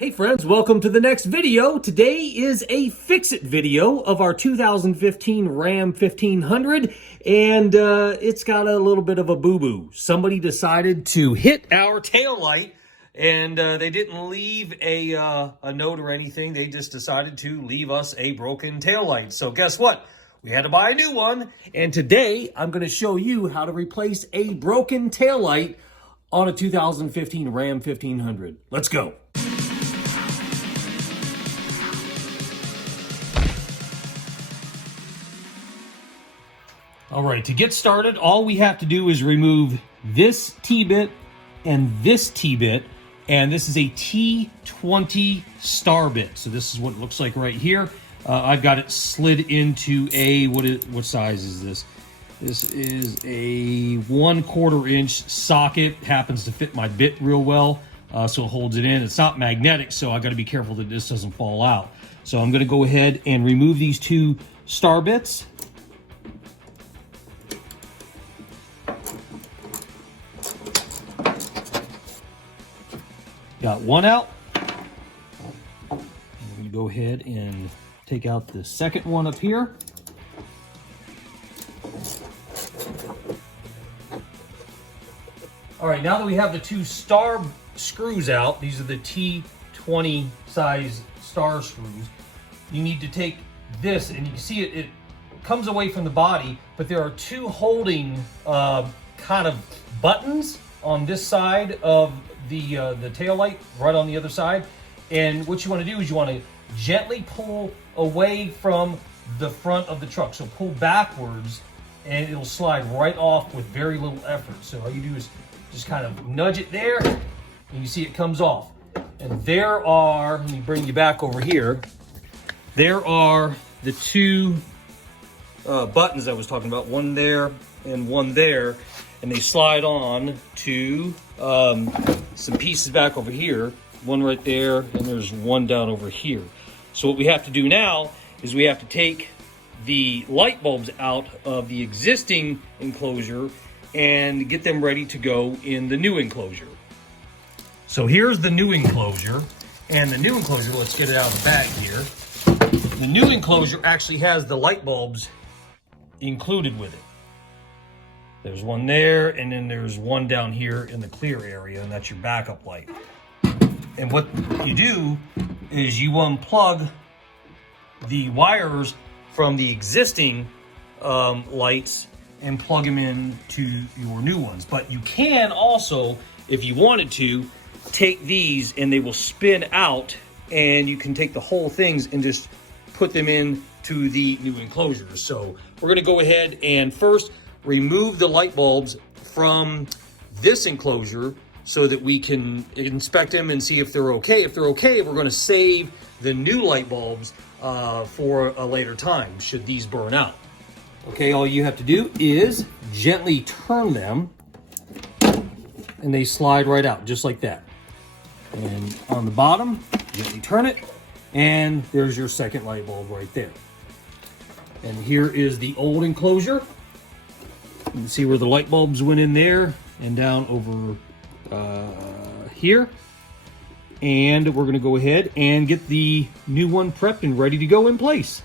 Hey friends, welcome to the next video. Today is a fix-it video of our 2015 Ram 1500, and it's got a little bit of a boo-boo. Somebody decided to hit our taillight, and they didn't leave a note or anything. They just decided to leave us a broken taillight. So guess what? We had to buy a new one, and today I'm going to show you how to replace a broken taillight on a 2015 Ram 1500. Let's go. All right, to get started, all we have to do is remove this T-bit and this T-bit, and this is a T20 star bit. So this is what it looks like right here. I've got it slid into a, what size is this? This is a 1/4 inch socket. Happens to fit my bit real well, so it holds it in. It's not magnetic, so I got to be careful that this doesn't fall out. So I'm going to go ahead and remove these two star bits. Got one out. I'm going to go ahead and take out the second one up here. All right, now that we have the two star screws out, these are the T20 size star screws, you need to take this, and you can see it comes away from the body, but there are two holding kind of buttons on this side of the tail light, right on the other side. And what you want to do is you want to gently pull away from the front of the truck. So pull backwards and it'll slide right off with very little effort. So all you do is just kind of nudge it there and you see it comes off. And there are, let me bring you back over here. There are the two buttons I was talking about, one there and one there. And they slide on to some pieces back over here, one right there, and there's one down over here. So what we have to do now is we have to take the light bulbs out of the existing enclosure and get them ready to go in the new enclosure. So here's the new enclosure, and the new enclosure, let's get it out of the bag here. The new enclosure actually has the light bulbs included with it. There's one there, and then there's one down here in the clear area, and that's your backup light. And what you do is you unplug the wires from the existing lights and plug them into your new ones. But you can also, if you wanted to, take these and they will spin out, and you can take the whole things and just put them into the new enclosures. So we're gonna go ahead and first remove the light bulbs from this enclosure so that we can inspect them and see if they're okay. If they're okay, we're going to save the new light bulbs for a later time, should these burn out. Okay, all you have to do is gently turn them, and they slide right out, just like that. And on the bottom, gently turn it, and there's your second light bulb right there. And here is the old enclosure. You can see where the light bulbs went in there and down over here. And we're going to go ahead and get the new one prepped and ready to go in place.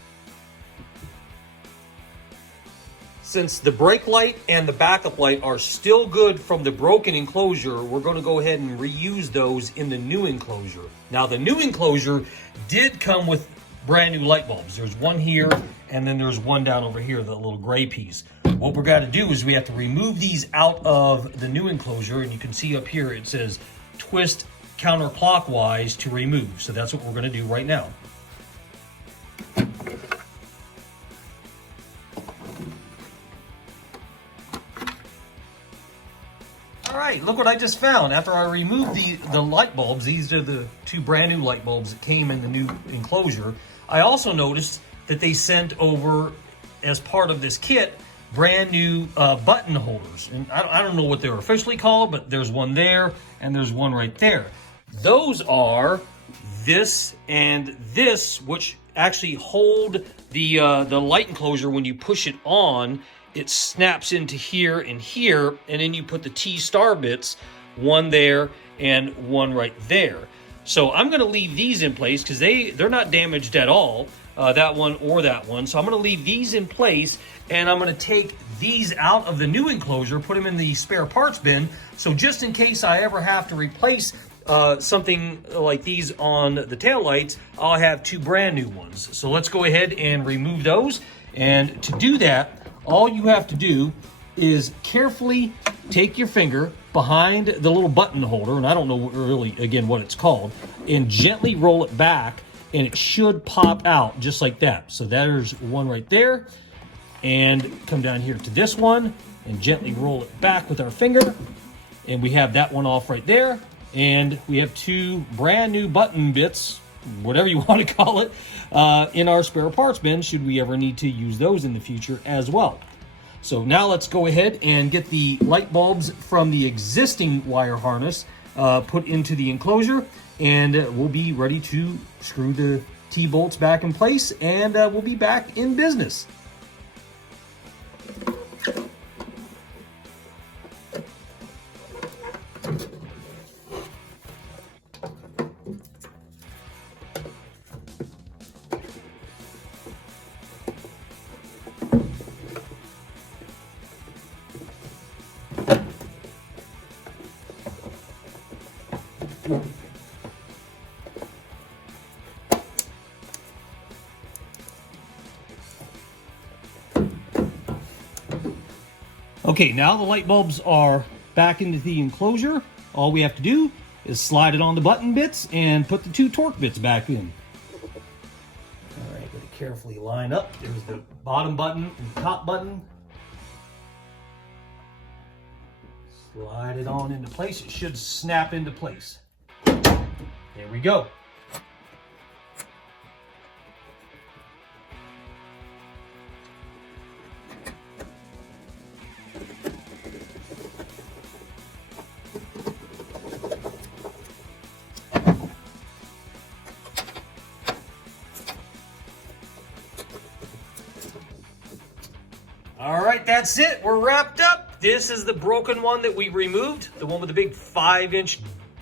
Since the brake light and the backup light are still good from the broken enclosure, we're going to go ahead and reuse those in the new enclosure. Now, the new enclosure did come with brand new light bulbs. There's one here, and then there's one down over here, the little gray piece. What we're going to do is we have to remove these out of the new enclosure, and you can see up here it says twist counterclockwise to remove. So that's what we're going to do right now. All right, look what I just found. After I removed the light bulbs, these are the two brand new light bulbs that came in the new enclosure. I also noticed that they sent over, as part of this kit, brand new button holders. And I don't know what they're officially called, but there's one there and there's one right there. Those are this and this, which actually hold the light enclosure. When you push it on, it snaps into here, and then you put the T-star bits, one there and one right there. So I'm going to leave these in place because they're not damaged at all, that one or that one. So I'm going to leave these in place, and I'm going to take these out of the new enclosure, put them in the spare parts bin. So just in case I ever have to replace something like these on the taillights, I'll have two brand new ones. So let's go ahead and remove those. And to do that, all you have to do is carefully take your finger behind the little button holder, and I don't know really, again, what it's called, and gently roll it back, and it should pop out just like that. So there's one right there. And come down here to this one and gently roll it back with our finger. And we have that one off right there. And we have two brand new button bits, whatever you want to call it, in our spare parts bin, should we ever need to use those in the future as well. So now let's go ahead and get the light bulbs from the existing wire harness put into the enclosure, and we'll be ready to screw the T-bolts back in place, and we'll be back in business. Okay, now the light bulbs are back into the enclosure. All we have to do is slide it on the button bits and put the two torque bits back in. All right, gotta carefully line up. There's the bottom button and the top button. Slide it on into place. It should snap into place. There we go. All right, that's it. We're wrapped up. This is the broken one that we removed, the one with the big 5-inch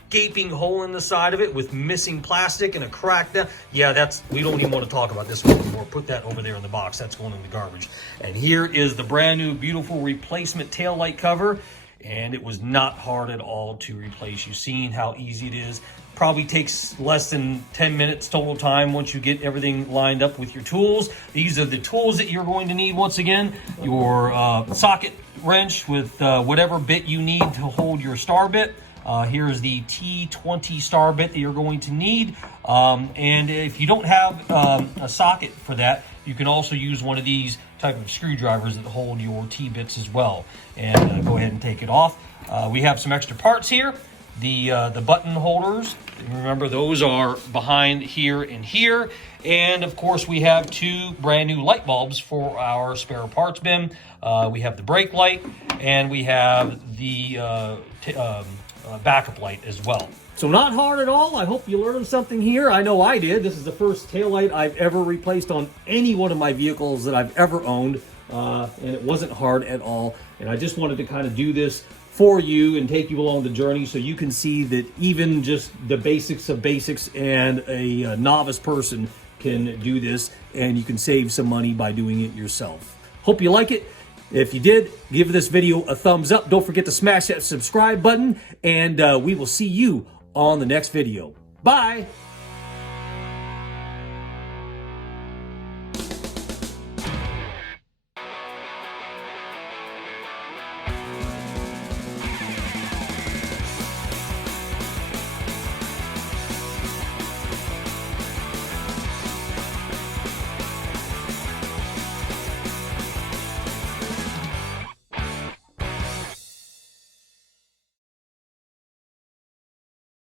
gaping hole in the side of it with missing plastic and a crack down. Yeah, we don't even want to talk about this one anymore. Put that over there in the box. That's going in the garbage. And here is the brand new, beautiful replacement taillight cover. And it was not hard at all to replace. You've seen how easy it is. Probably takes less than 10 minutes total time once you get everything lined up with your tools. These are the tools that you're going to need once again. Your socket wrench with whatever bit you need to hold your star bit. Here's the T20 star bit that you're going to need. And if you don't have a socket for that, you can also use one of these type of screwdrivers that hold your T-bits as well. And go ahead and take it off. We have some extra parts here. The button holders, remember those are behind here and here. And of course we have two brand new light bulbs for our spare parts bin. We have the brake light and we have the backup light as well. So not hard at all. I hope you learned something here. I know I did. This is the first taillight I've ever replaced on any one of my vehicles that I've ever owned. And it wasn't hard at all. And I just wanted to kind of do this for you and take you along the journey so you can see that even just the basics of basics and a novice person can do this, and you can save some money by doing it yourself. Hope you like it. If you did, give this video a thumbs up. Don't forget to smash that subscribe button, and we will see you on the next video. Bye.